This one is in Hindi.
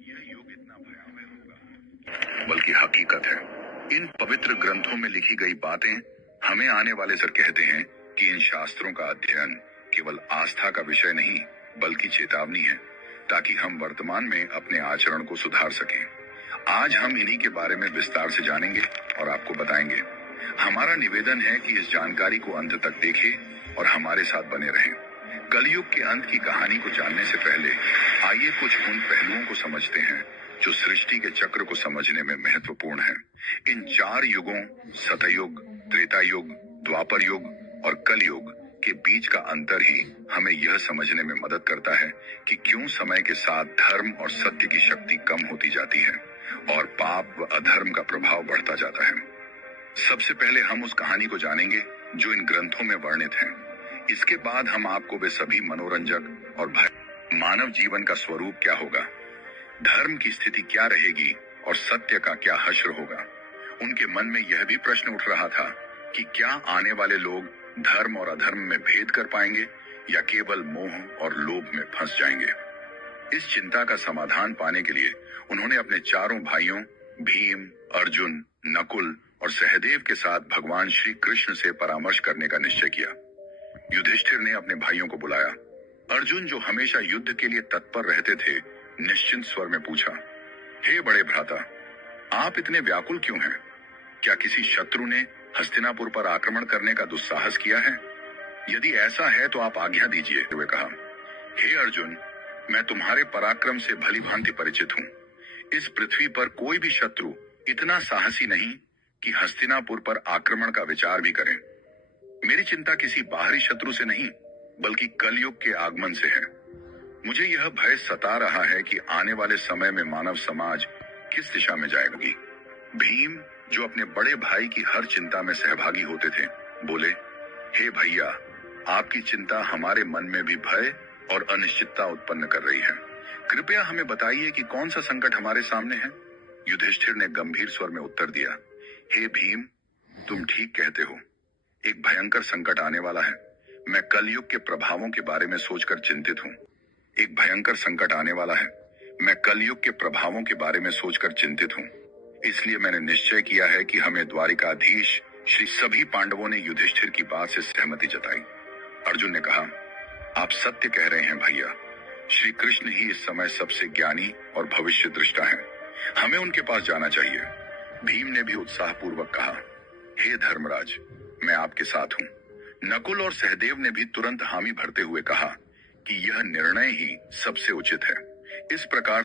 यह युग इतना भयावह होगा, बल्कि हकीकत है। इन पवित्र ग्रंथों में लिखी गई बातें हमें आने वाले सर कहते हैं कि इन शास्त्रों का अध्ययन केवल आस्था का विषय नहीं, बल्कि चेतावनी है, ताकि हम वर्तमान में अपने आचरण को सुधार सकें। आज हम इन्हीं के बारे में विस्तार से जानेंगे और आपको बताएंगे। हमारा निवेदन है कि इस जानकारी को अंत तक देखें और हमारे साथ बने रहें। कलयुग के अंत की कहानी को जानने से पहले आइए कुछ उन पहलुओं को समझते हैं जो सृष्टि के चक्र को समझने में महत्वपूर्ण है। इन 4 युगों सतयुग, त्रेता युग, द्वापर युग और कलयुग के बीच का अंतर ही हमें यह समझने में मदद करता है कि क्यों समय के साथ धर्म और सत्य की शक्ति कम होती जाती है और पाप व अधर्म का प्रभाव बढ़ता जाता है। सबसे पहले हम उस कहानी को जानेंगे जो इन ग्रंथों में वर्णित है। इसके बाद हम आपको वे सभी मनोरंजक और भय मानव जीवन का स्वरूप क्या होगा, धर्म की स्थिति क्या रहेगी और सत्य का क्या हश्र होगा। उनके मन में यह भी प्रश्न उठ रहा था कि क्या आने वाले लोग धर्म और अधर्म में भेद कर पाएंगे या केवल मोह और लोभ में फंस जाएंगे। इस चिंता का समाधान पाने के लिए उन्होंने अपने चारों भाइयों भीम, अर्जुन, नकुल और सहदेव के साथ भगवान श्री कृष्ण से परामर्श करने का निश्चय किया। युधिष्ठिर ने अपने भाइयों को बुलाया। अर्जुन, जो हमेशा युद्ध के लिए तत्पर रहते थे, निश्चिंत स्वर में पूछा, हे बड़े भ्राता, आप इतने व्याकुल क्यों हैं? क्या किसी शत्रु ने हस्तिनापुर पर आक्रमण करने का दुस्साहस किया है? यदि ऐसा है तो आप आज्ञा दीजिए। वे कहा, हे अर्जुन, मैं तुम्हारे पराक्रम से भली भांति परिचित हूँ। इस पृथ्वी पर कोई भी शत्रु इतना साहसी नहीं कि हस्तिनापुर पर आक्रमण का विचार भी करें। मेरी चिंता किसी बाहरी शत्रु से नहीं, बल्कि कलयुग के आगमन से है। मुझे यह भय सता रहा है कि आने वाले समय में मानव समाज किस दिशा में जाएगी। भीम, जो अपने बड़े भाई की हर चिंता में सहभागी होते थे, बोले, हे भैया, आपकी चिंता हमारे मन में भी भय और अनिश्चितता उत्पन्न कर रही है। कृपया हमें बताइए कि कौन सा संकट हमारे सामने है। युधिष्ठिर ने गंभीर स्वर में उत्तर दिया, हे भीम, तुम ठीक कहते हो। एक भयंकर संकट आने वाला है। मैं कलयुग के प्रभावों के बारे में सोचकर चिंतित हूँ। एक भयंकर संकट आने वाला है। मैं कलयुग के प्रभावों के बारे में सोचकर चिंतित हूँ। इसलिए मैंने निश्चय किया है कि हमें द्वारिकाधीश श्री सभी पांडवों ने युधिष्ठिर की बात से सहमति जताई। अर्जुन ने कहा, आप सत्य कह रहे हैं भैया। श्री कृष्ण ही इस समय सबसे ज्ञानी और भविष्य दृष्टा है। हमें उनके पास जाना चाहिए। भीम ने भी उत्साहपूर्वक कहा, हे धर्मराज, मैं आपके साथ हूँ। नकुल और सहदेव ने भी तुरंत हामी भरते हुए कहा कि यह निर्णय ही सबसे उचित है। इस प्रकार